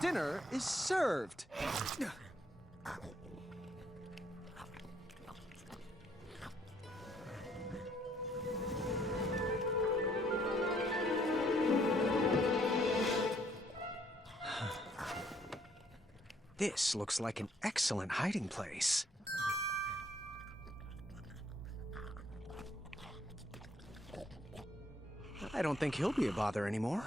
Dinner is served. This looks like an excellent hiding place. I don't think he'll be a bother anymore.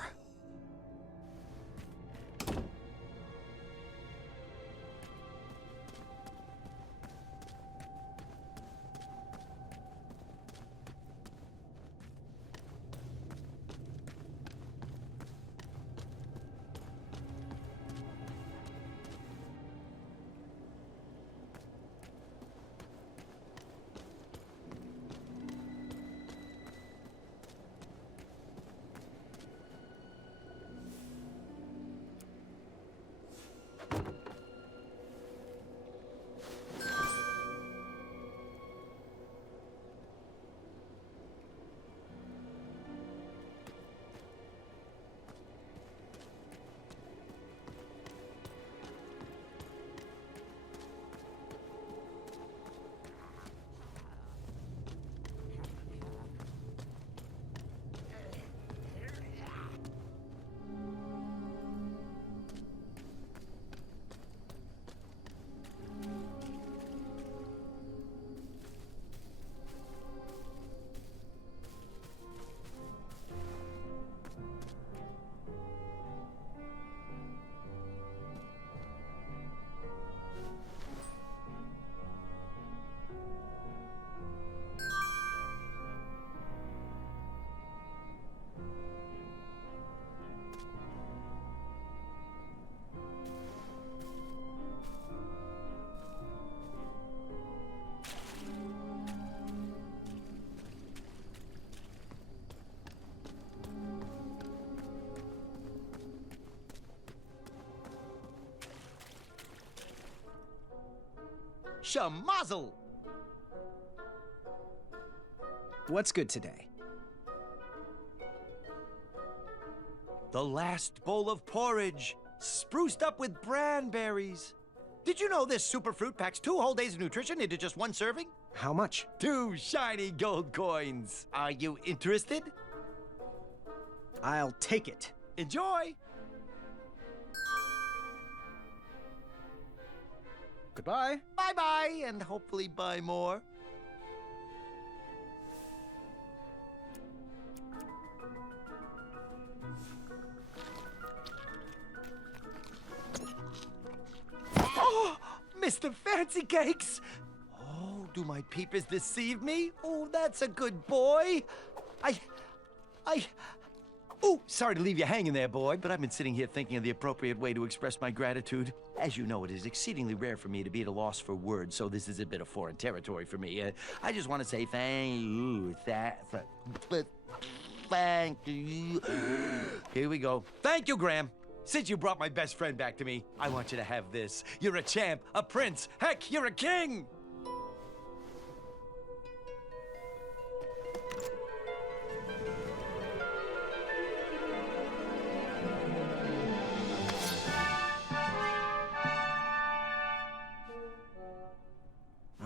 Shamazel! What's good today? The last bowl of porridge, spruced up with branberries. Did you know this super fruit packs 2 whole days of nutrition into just 1 serving? How much? 2 shiny gold coins. Are you interested? I'll take it. Enjoy! Goodbye. Bye-bye, and hopefully buy more. Oh, Mr. Fancycakes! Oh, do my peepers deceive me? Oh, that's a good boy. Oh, sorry to leave you hanging there, boy, but I've been sitting here thinking of the appropriate way to express my gratitude. As you know, it is exceedingly rare for me to be at a loss for words, so this is a bit of foreign territory for me. I just want to say thank you. Thank you. Here we go. Thank you, Graham. Since you brought my best friend back to me, I want you to have this. You're a champ, a prince. Heck, you're a king!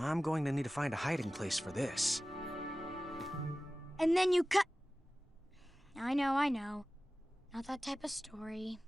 I'm going to need to find a hiding place for this. And then you cut... I know. Not that type of story.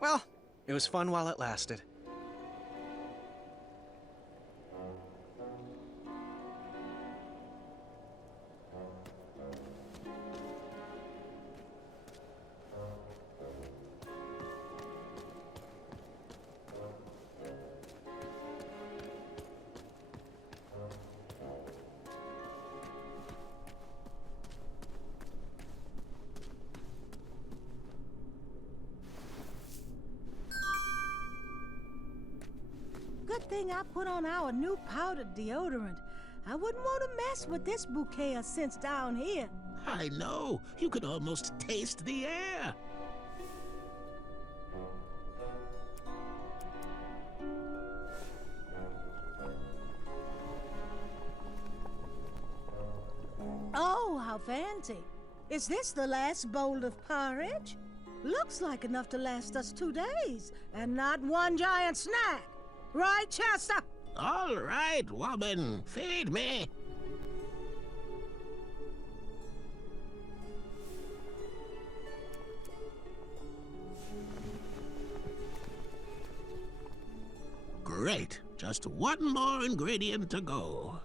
Well, it was fun while it lasted. Good thing I put on our new powdered deodorant. I wouldn't want to mess with this bouquet of scents down here. I know. You could almost taste the air. Oh, how fancy. Is this the last bowl of porridge? Looks like enough to last us 2 days, and not one giant snack. Right, Chester? All right, woman. Feed me. Great. Just one more ingredient to go.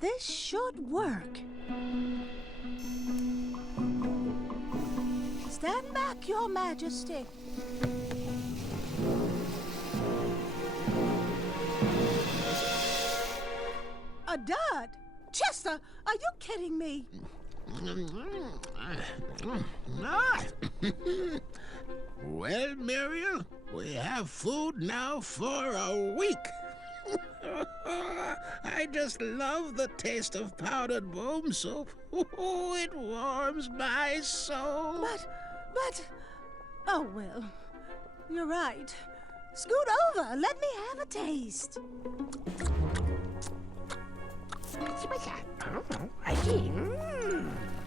This should work. Stand back, Your Majesty. A dud? Chester, are you kidding me? Well, Muriel, we have food now for a week. I just love the taste of powdered boom soup. Oh, it warms my soul. But... Oh, well, you're right. Scoot over. Let me have a taste.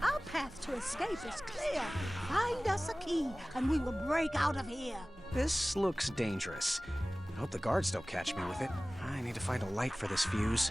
Our path to escape is clear. Find us a key, and we will break out of here. This looks dangerous. I hope the guards don't catch me with it. I need to find a light for this fuse.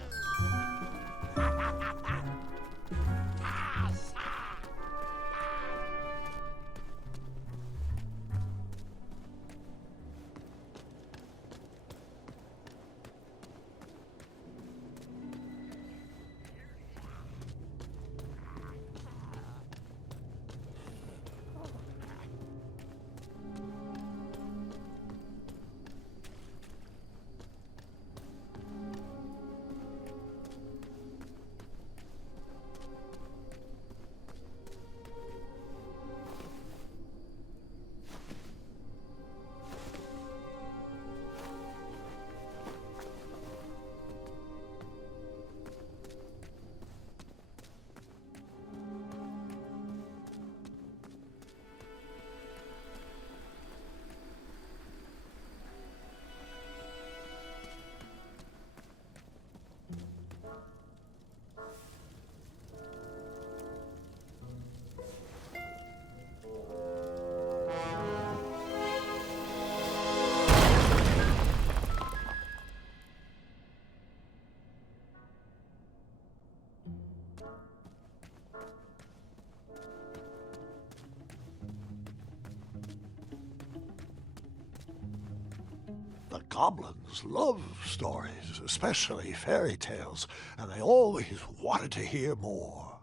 Goblins love stories, especially fairy tales, and they always wanted to hear more.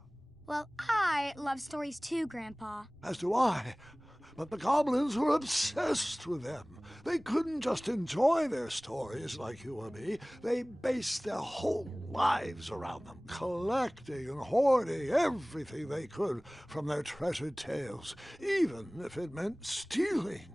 Well, I love stories too, Grandpa. As do I. But the goblins were obsessed with them. They couldn't just enjoy their stories like you or me. They based their whole lives around them, collecting and hoarding everything they could from their treasured tales, even if it meant stealing.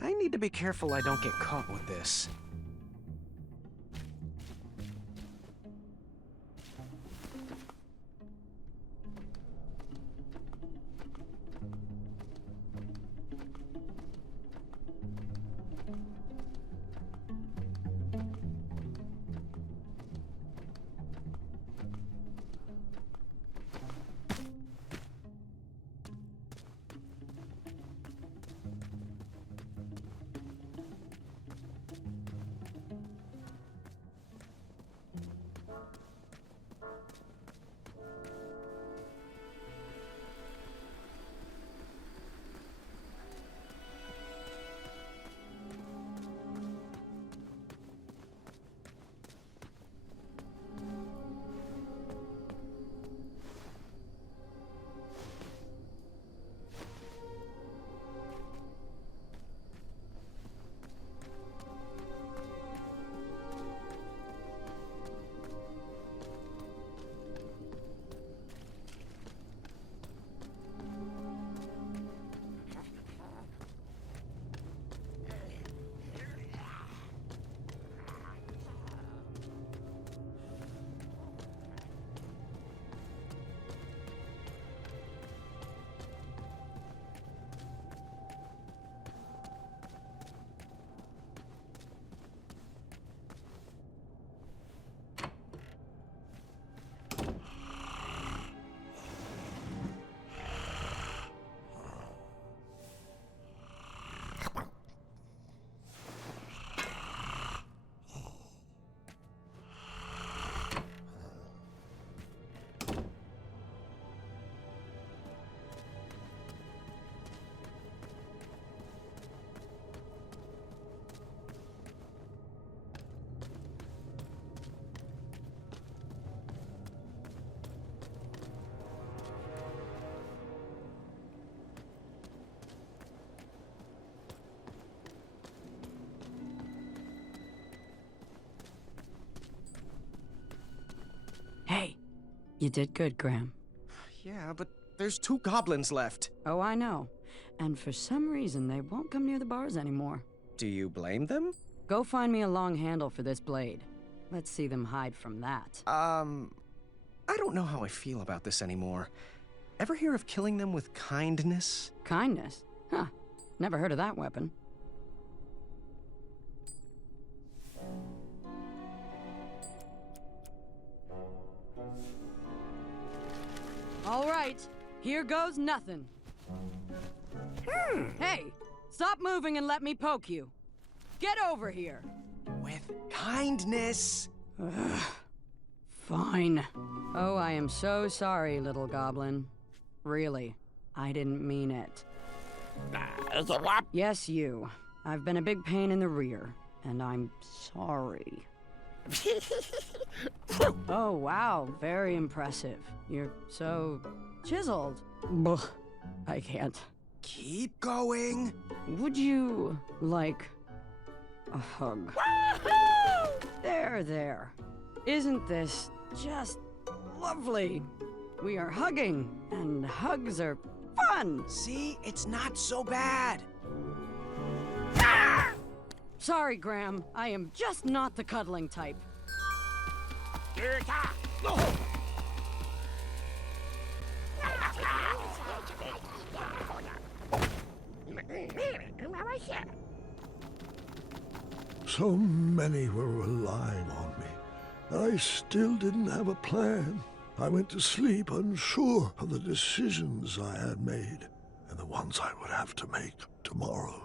I need to be careful I don't get caught with this. Hey, you did good, Graham. Yeah, but there's 2 goblins left. Oh, I know. And for some reason, they won't come near the bars anymore. Do you blame them? Go find me a long handle for this blade. Let's see them hide from that. I don't know how I feel about this anymore. Ever hear of killing them with kindness? Kindness? Huh. Never heard of that weapon. All right, here goes nothing. Hey, stop moving and let me poke you. Get over here. With kindness. Ugh. Fine. Oh, I am so sorry, little goblin. Really, I didn't mean it. Yes, you. I've been a big pain in the rear. and I'm sorry. Oh, wow, very impressive. You're so chiseled. Ugh, I can't. Keep going. Would you like a hug? There, there. Isn't this just lovely? We are hugging, and hugs are fun. See, it's not so bad. Sorry, Graham. I am just not the cuddling type. So many were relying on me, and I still didn't have a plan. I went to sleep unsure of the decisions I had made and the ones I would have to make tomorrow.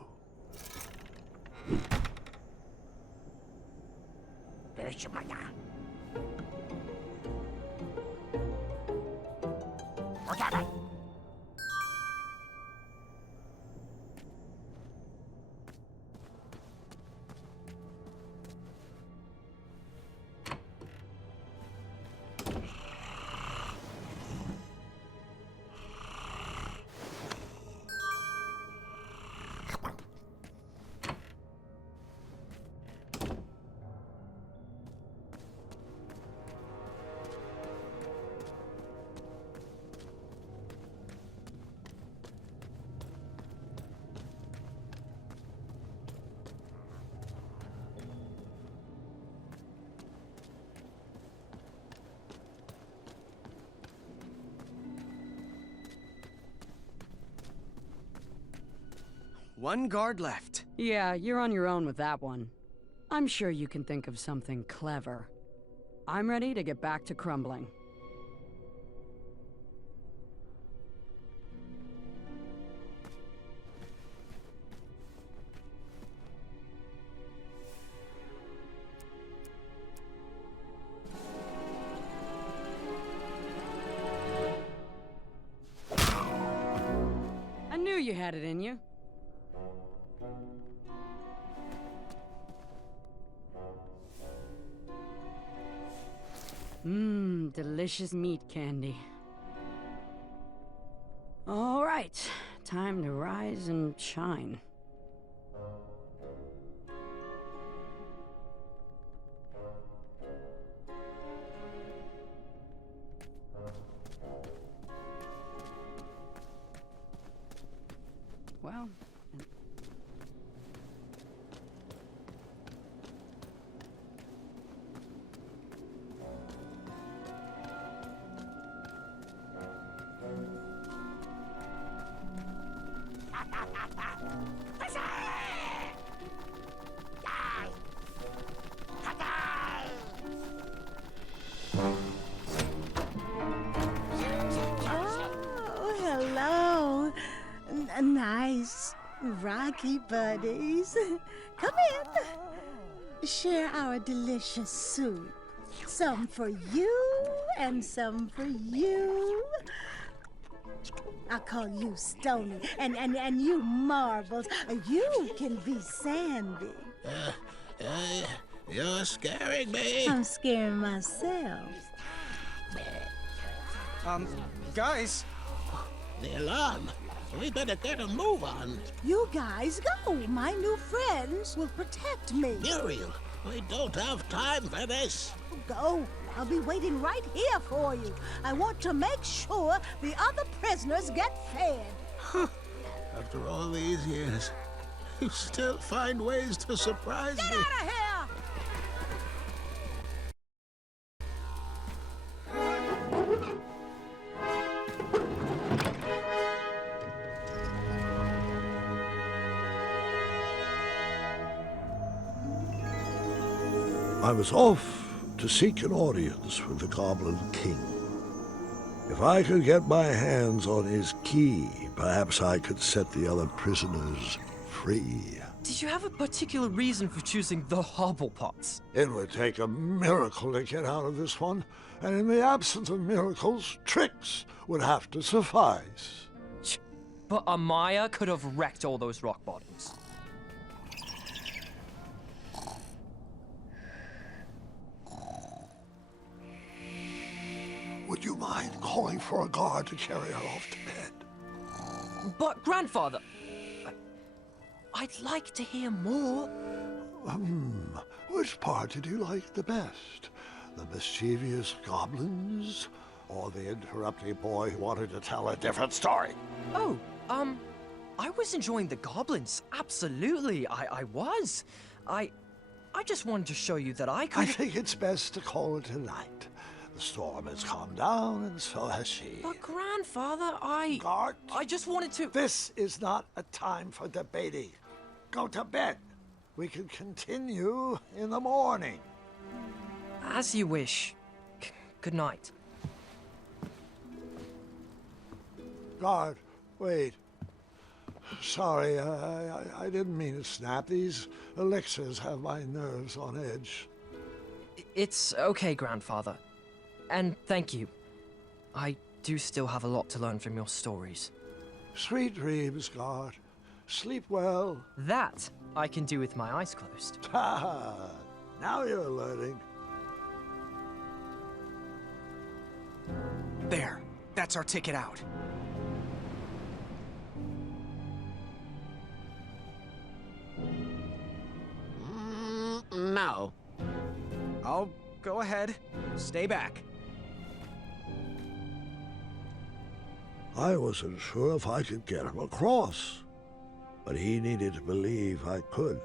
One guard left. Yeah, you're on your own with that one. I'm sure you can think of something clever. I'm ready to get back to crumbling. I knew you had it in you. Mmm, delicious meat candy. All right, time to rise and shine. Well... Oh, hello. Nice, rocky buddies. Come in. Share our delicious soup. Some for you and some for you. I'll call you Stony, and you Marbles. You can be Sandy. You're scaring me. I'm scaring myself. Guys. The alarm. We better get a move on. You guys go. My new friends will protect me. Muriel, we don't have time for this. Go. I'll be waiting right here for you. I want to make sure the other prisoners get fed. After all these years, you still find ways to surprise Get me. out of here! I was off to seek an audience with the Goblin King. If I could get my hands on his key, perhaps I could set the other prisoners free. Did you have a particular reason for choosing the Hobblepots? It would take a miracle to get out of this one, and in the absence of miracles, tricks would have to suffice. But Amaya could have wrecked all those rock bottoms. you mind calling for a guard to carry her off to bed? But, Grandfather, I'd like to hear more. Which part did you like the best? The mischievous goblins? Or the interrupting boy who wanted to tell a different story? Oh, I was enjoying the goblins. Absolutely, I was. I just wanted to show you that I could... I think it's best to call it a night. The storm has calmed down, and so has she. But, Grandfather, Gart, I just wanted to... this is not a time for debating. Go to bed. We can continue in the morning. As you wish. Good night. Guard, wait. Sorry, I didn't mean to snap. These elixirs have my nerves on edge. It's okay, Grandfather. And thank you. I do still have a lot to learn from your stories. Sweet dreams, Guard. Sleep well. That I can do with my eyes closed. Ha! Now you're learning. There. That's our ticket out. No. Oh, go ahead. Stay back. I wasn't sure if I could get him across, but he needed to believe I could.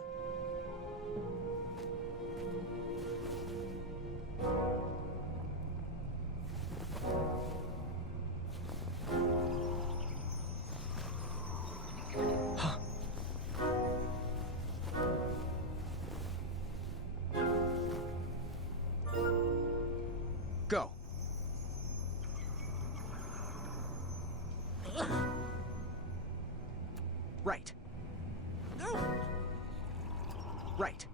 Go. Right. Right.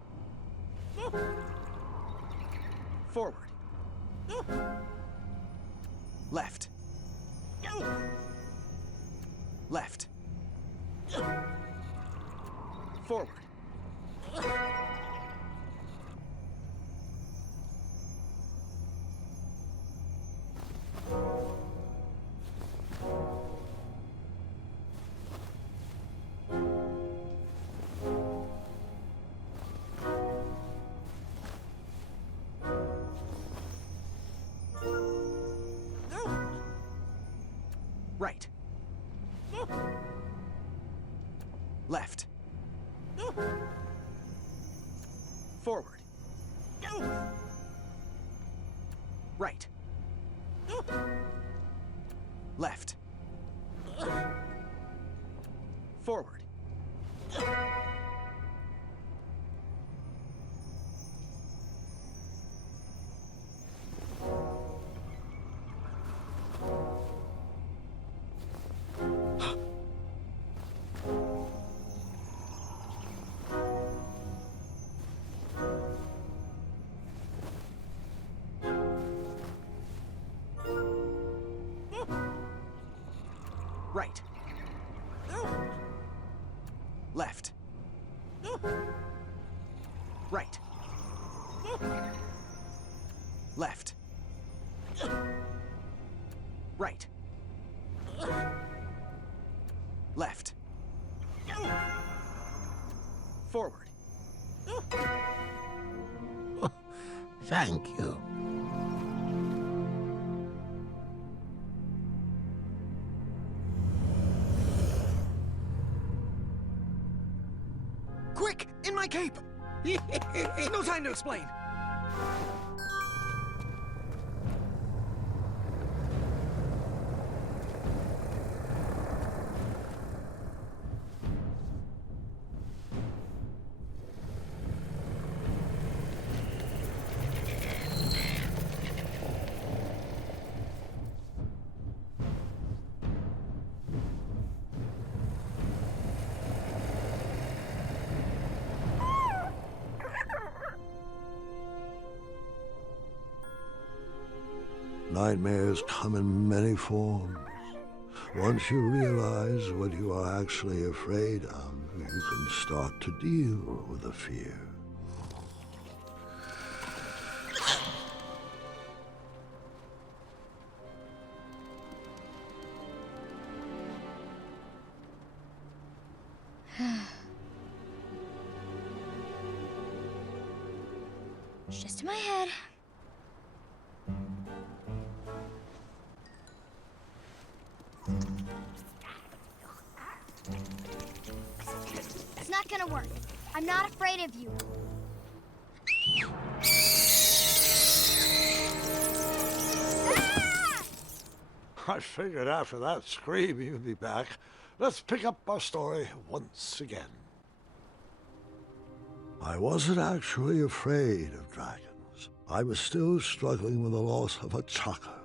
Forward. Left. Left. Forward. Right. Left. Forward. Right. Left. Forward. Right. Left. Right. Left. Right. Left. Forward. Thank you. Quick! In my cape! No time to explain! Nightmares come in many forms. Once you realize what you are actually afraid of, you can start to deal with the fear. It's just in my head. It's not gonna work. I'm not afraid of you. I figured after that scream you'd be back. Let's pick up our story once again. I wasn't actually afraid of dragons. I was still struggling with the loss of a chakra.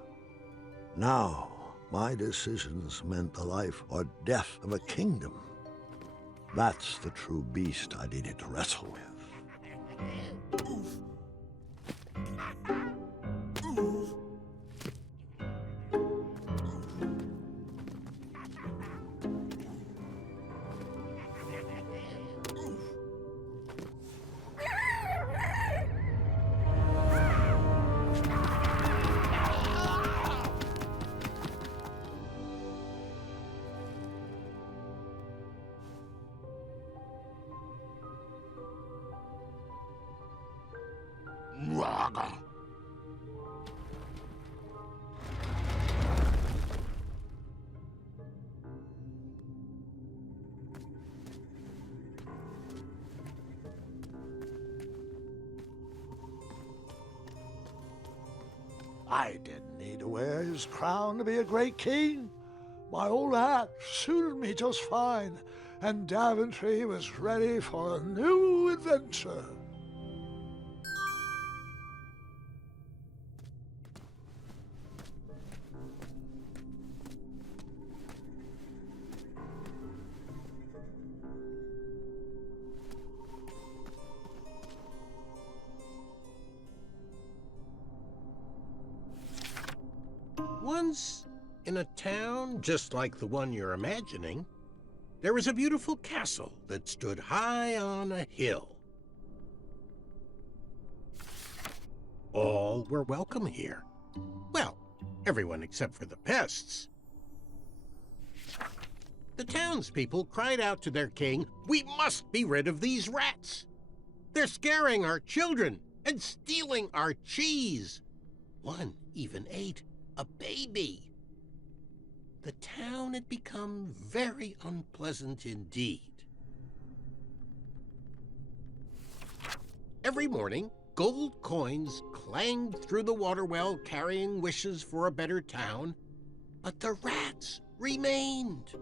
Now, my decisions meant the life or death of a kingdom. That's the true beast I needed to wrestle with. I didn't need to wear his crown to be a great king. My old hat suited me just fine, and Daventry was ready for a new adventure. Once, in a town just like the one you're imagining, there was a beautiful castle that stood high on a hill. All were welcome here. Well, everyone except for the pests. The townspeople cried out to their king, "We must be rid of these rats! They're scaring our children and stealing our cheese. One even ate a baby." The town had become very unpleasant indeed. Every morning, gold coins clanged through the water well carrying wishes for a better town, but the rats remained.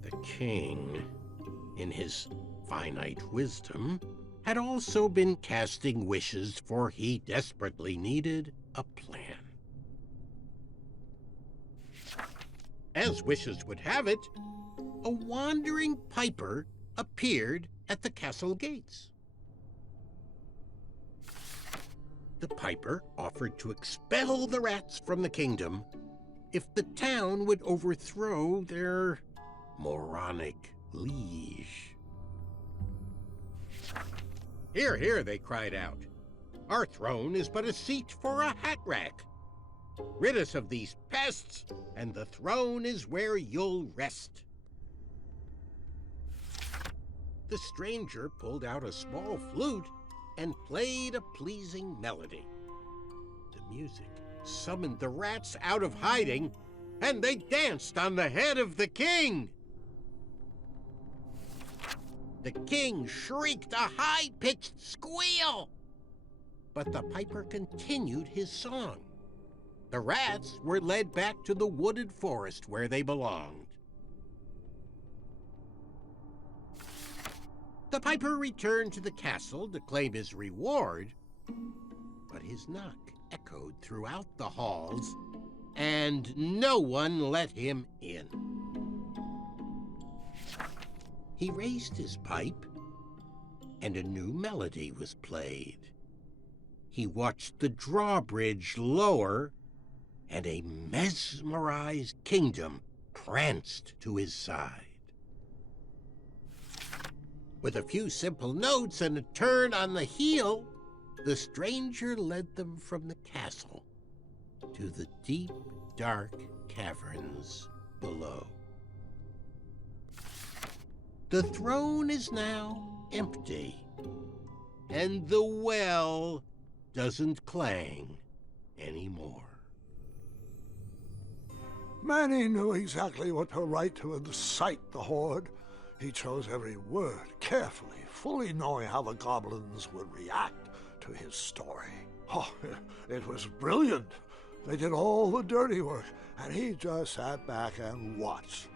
The king, in his finite wisdom, had also been casting wishes, for he desperately needed a plan. As wishes would have it, a wandering piper appeared at the castle gates. The piper offered to expel the rats from the kingdom if the town would overthrow their moronic liege. "Hear, hear," they cried out. "Our throne is but a seat for a hat rack. Rid us of these pests, and the throne is where you'll rest." The stranger pulled out a small flute and played a pleasing melody. The music summoned the rats out of hiding, and they danced on the head of the king. The king shrieked a high-pitched squeal, but the piper continued his song. The rats were led back to the wooded forest where they belonged. The piper returned to the castle to claim his reward, but his knock echoed throughout the halls, and no one let him in. He raised his pipe, and a new melody was played. He watched the drawbridge lower, and a mesmerized kingdom pranced to his side. With a few simple notes and a turn on the heel, the stranger led them from the castle to the deep, dark caverns below. The throne is now empty, And the well doesn't clang anymore. Manny knew exactly what to write to incite the horde. He chose every word carefully, fully knowing how the goblins would react to his story. Oh, it was brilliant. They did all the dirty work, and he just sat back and watched.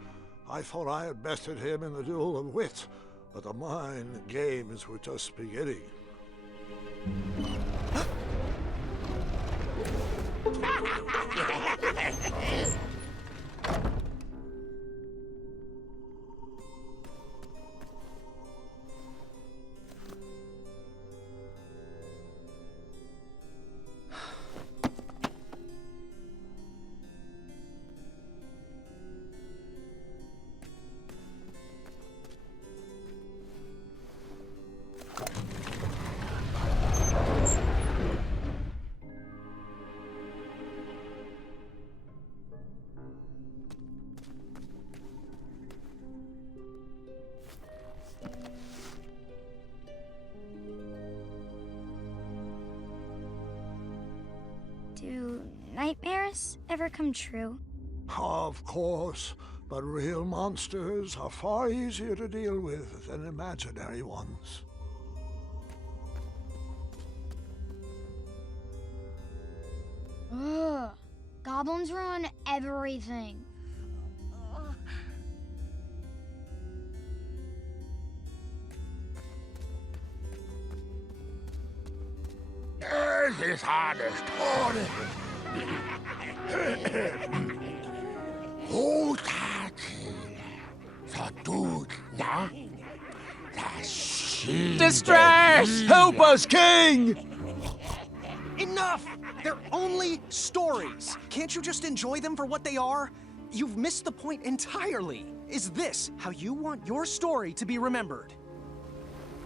I thought I had bested him in the duel of wits, but the mind games were just beginning. Do nightmares ever come true? Of course, but real monsters are far easier to deal with than imaginary ones. Ugh. Goblins ruin everything. Es ist alles toll. Distress! Help us, King! Enough! They're only stories. Can't you just enjoy them for what they are? You've missed the point entirely. Is this how you want your story to be remembered?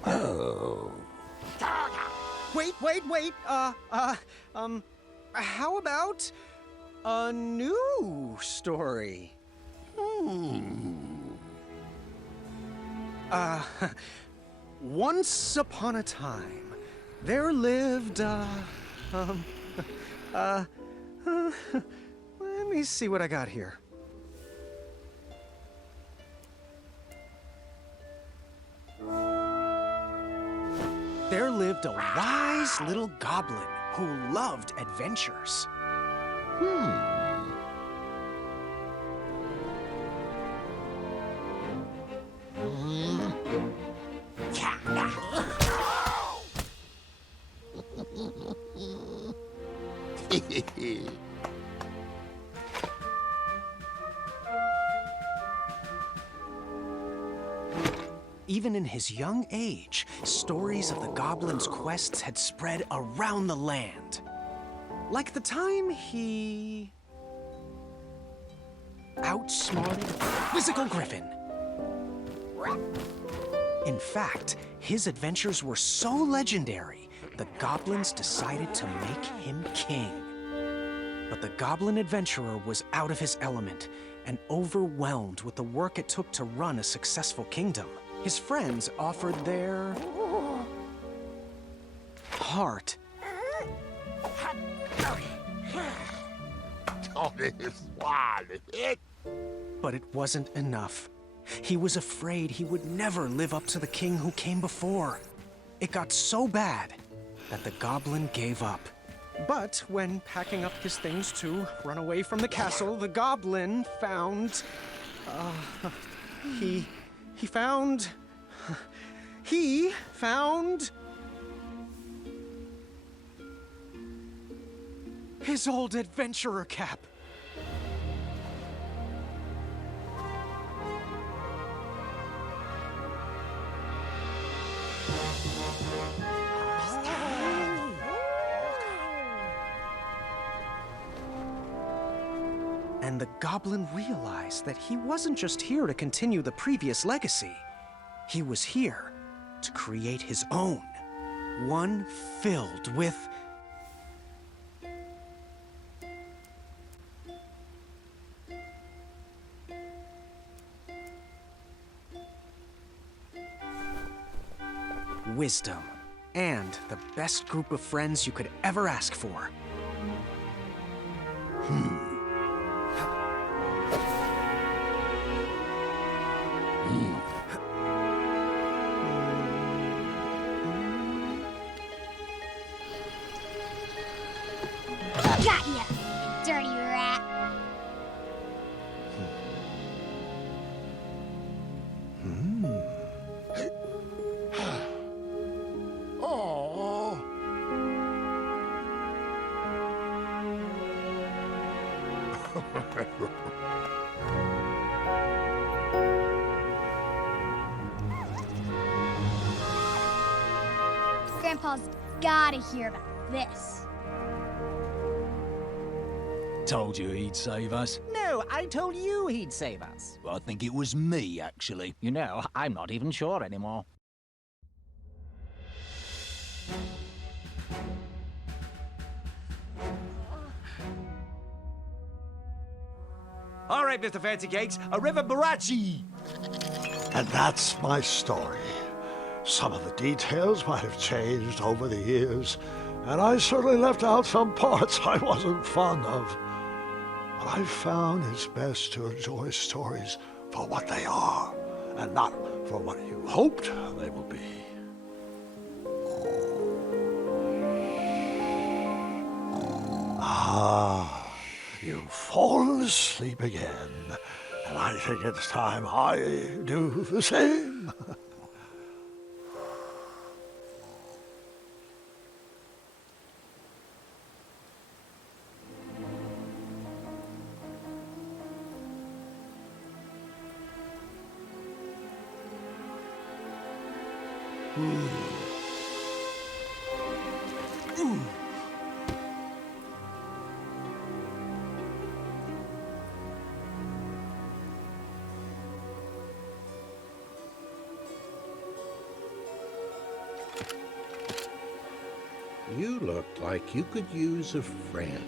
Oh. Wait. How about a new story? Once upon a time, there lived, let me see what I got here. There lived a wise little goblin who loved adventures. Even in his young age, stories of the goblin's quests had spread around the land. Like the time he outsmarted a quizzical griffin. In fact, his adventures were so legendary, the goblins decided to make him king. But the goblin adventurer was out of his element and overwhelmed with the work it took to run a successful kingdom. His friends offered their heart. But it wasn't enough. He was afraid he would never live up to the king who came before. It got so bad that the goblin gave up. But when packing up his things to run away from the castle, the goblin found... He found his old adventurer cap. And the goblin realized that he wasn't just here to continue the previous legacy. He was here to create his own, one filled with wisdom, and the best group of friends you could ever ask for. Got ya, dirty rat. Oh. Grandpa's gotta hear about this. Told you he'd save us. No, I told you he'd save us. I think it was me, actually. You know, I'm not even sure anymore. All right, Mr. Fancycakes, a river barachi. And that's my story. Some of the details might have changed over the years, and I certainly left out some parts I wasn't fond of. But I found it's best to enjoy stories for what they are, and not for what you hoped they will be. Ah, you've fallen asleep again, and I think it's time I do the same. You look like you could use a friend.